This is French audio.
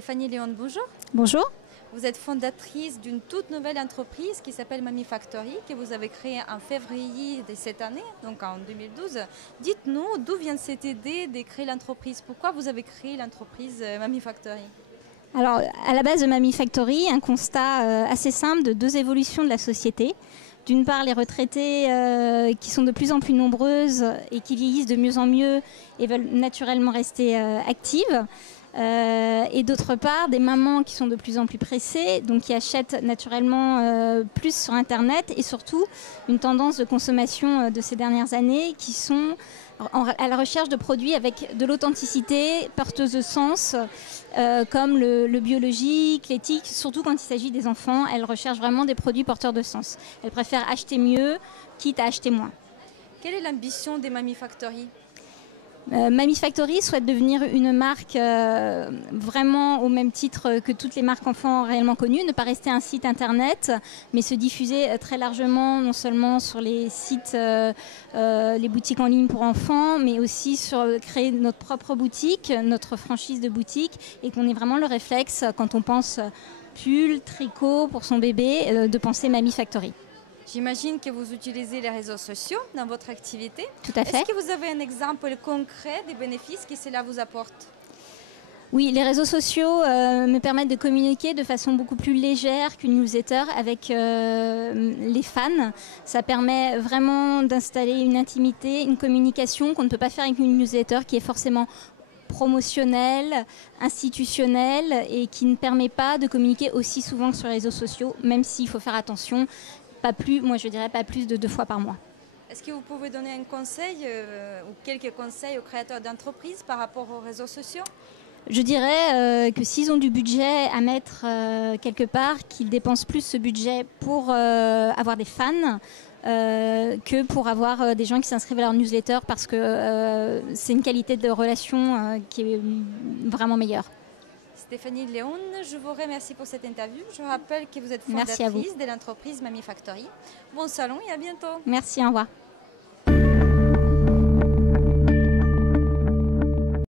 Stéphanie Léon, bonjour. Bonjour. Vous êtes fondatrice d'une toute nouvelle entreprise qui s'appelle Mamie Factory, que vous avez créée en février de cette année, donc en 2012. Dites-nous d'où vient cette idée de créer l'entreprise. Pourquoi vous avez créé l'entreprise Mamie Factory? Alors, à la base de Mamie Factory, un constat assez simple de deux évolutions de la société. D'une part, les retraités qui sont de plus en plus nombreuses et qui vieillissent de mieux en mieux et veulent naturellement rester actives. Et d'autre part, des mamans qui sont de plus en plus pressées, donc qui achètent naturellement plus sur Internet, et surtout une tendance de consommation de ces dernières années qui sont à la recherche de produits avec de l'authenticité, porteuses de sens, comme le biologique, l'éthique, surtout quand il s'agit des enfants. Elles recherchent vraiment des produits porteurs de sens. Elles préfèrent acheter mieux, quitte à acheter moins. Quelle est l'ambition des Mamie Factory? Mamie Factory souhaite devenir une marque vraiment au même titre que toutes les marques enfants réellement connues, ne pas rester un site internet, mais se diffuser très largement, non seulement sur les sites, les boutiques en ligne pour enfants, mais aussi créer notre propre boutique, notre franchise de boutique, et qu'on ait vraiment le réflexe, quand on pense pull, tricot pour son bébé, de penser Mamie Factory. J'imagine que vous utilisez les réseaux sociaux dans votre activité. Tout à fait. Est-ce que vous avez un exemple concret des bénéfices que cela vous apporte? Oui, les réseaux sociaux me permettent de communiquer de façon beaucoup plus légère qu'une newsletter avec les fans. Ça permet vraiment d'installer une intimité, une communication qu'on ne peut pas faire avec une newsletter qui est forcément promotionnelle, institutionnelle et qui ne permet pas de communiquer aussi souvent que sur les réseaux sociaux, même s'il faut faire attention. Pas plus, moi je dirais pas plus de 2 fois par mois. Est-ce que vous pouvez donner un conseil ou quelques conseils aux créateurs d'entreprises par rapport aux réseaux sociaux? Je dirais que s'ils ont du budget à mettre quelque part, qu'ils dépensent plus ce budget pour avoir des fans que pour avoir des gens qui s'inscrivent à leur newsletter, parce que c'est une qualité de relation qui est vraiment meilleure. Stéphanie Léon, je vous remercie pour cette interview. Je rappelle que vous êtes Merci à vous. fondatrice de l'entreprise Mamie Factory. Bon salon et à bientôt. Merci, au revoir.